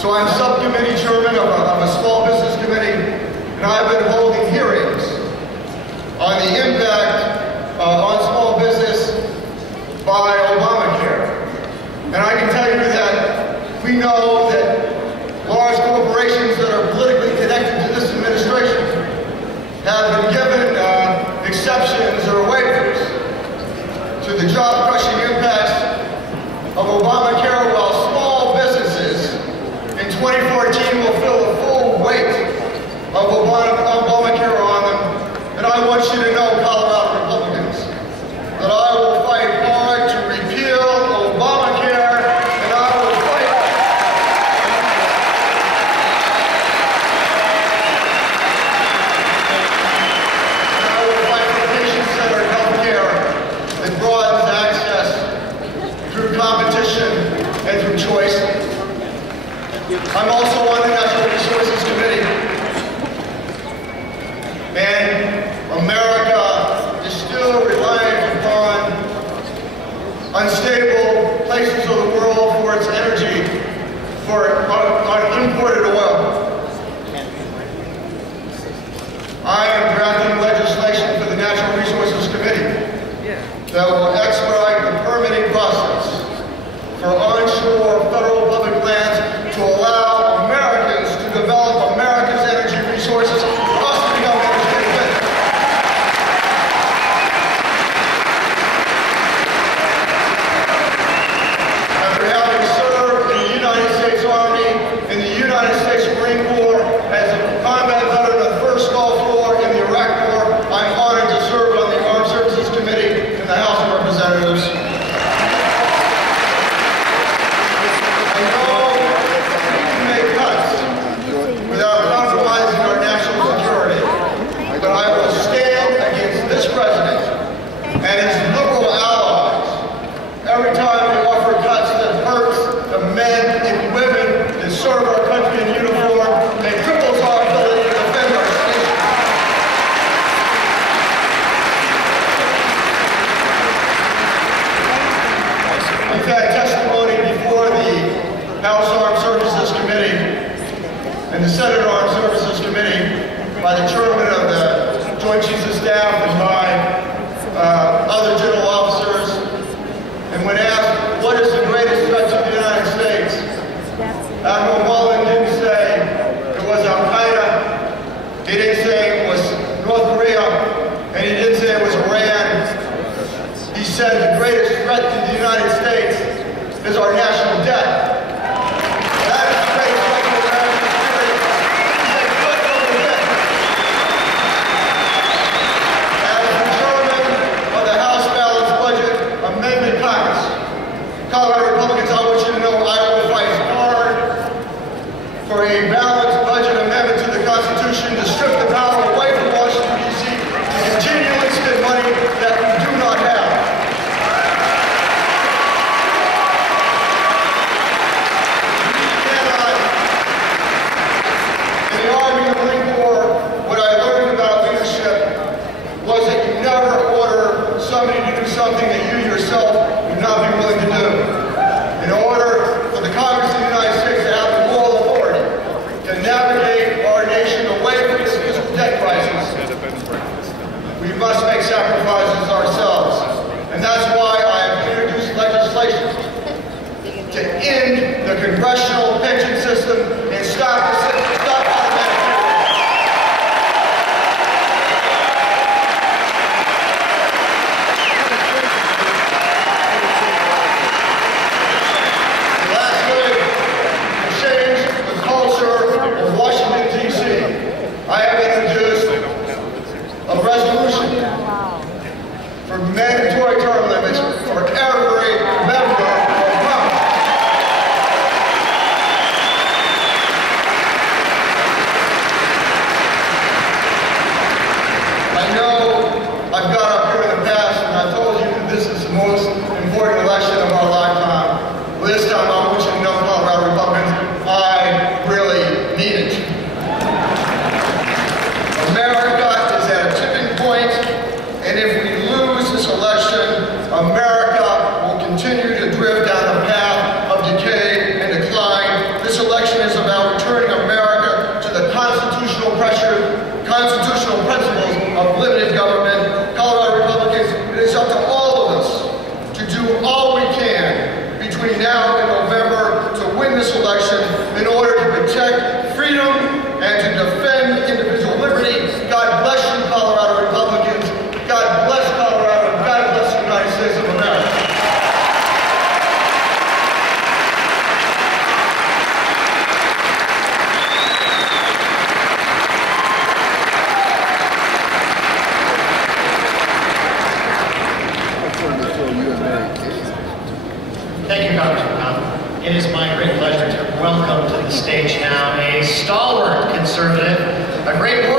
So I'm subcommittee chairman of a small business committee, and I've been holding hearings on the impact on small business by Obamacare. And I can tell you that we know that large corporations that are politically connected to this administration have been given exceptions or waivers to the job-crushing impacts of Obamacare, while small businesses in 2014 will feel the full weight of Obamacare on them. And I want you to know, Colorado Republicans, that I will fight hard to repeal Obamacare, and I will fight for patient-centered health care that broadens access through competition and through choice. I'm also on the Natural Resources Committee, and America is still reliant upon unstable places of the world for its energy, on imported oil. I am drafting legislation for the Natural Resources Committee that will expedite the permitting process for onshore federal public lands to allow Americans to develop America's energy resources for us to become energy independent. After having served in the United States Army, in the United States Marine Corps, as a combat veteran of the First Gulf War and the Iraq War, I'm honored to serve on the Armed Services Committee in the House of Representatives. I know we can make cuts without compromising our national security, but I will stand against this president and his liberal allies every time they offer cuts that hurts the men and women that serve our country in uniform and cripples our ability to defend our state. We've had testimony before the House Armed Services Committee and the Senate Armed Services Committee by the chairman of the Joint Chiefs of Staff and by other general officers. And when asked, what is the greatest threat to the United States, Admiral Mullen didn't say it was Al-Qaeda, he didn't say it was North Korea, and he didn't say it was Iran. He said the greatest threat to the United States is our national debt. That is the greatest threat to American security. He said, "Put over debt." As the chairman of the House Balanced Budget Amendment Caucus, Colorado Republicans, I want you to know I will fight hard for a balanced budget amendment to the Constitution to strip the power away from Washington, D.C. to continually spend money that we do not have. In the Army and Marine Corps, what I learned about leadership was that you never order somebody to do something that you yourself would not be willing to do. In order for the Congress of the United States to have the moral authority to navigate our nation away from this fiscal debt crisis, we must make sacrifices ourselves. And that's why I have introduced legislation to end the congressional pension system and stop automatic. Lastly, to change the culture of Washington, D.C., I have introduced a resolution for mandatory term limits for every member of Congress. pleasure to welcome to the stage now a stalwart conservative, a great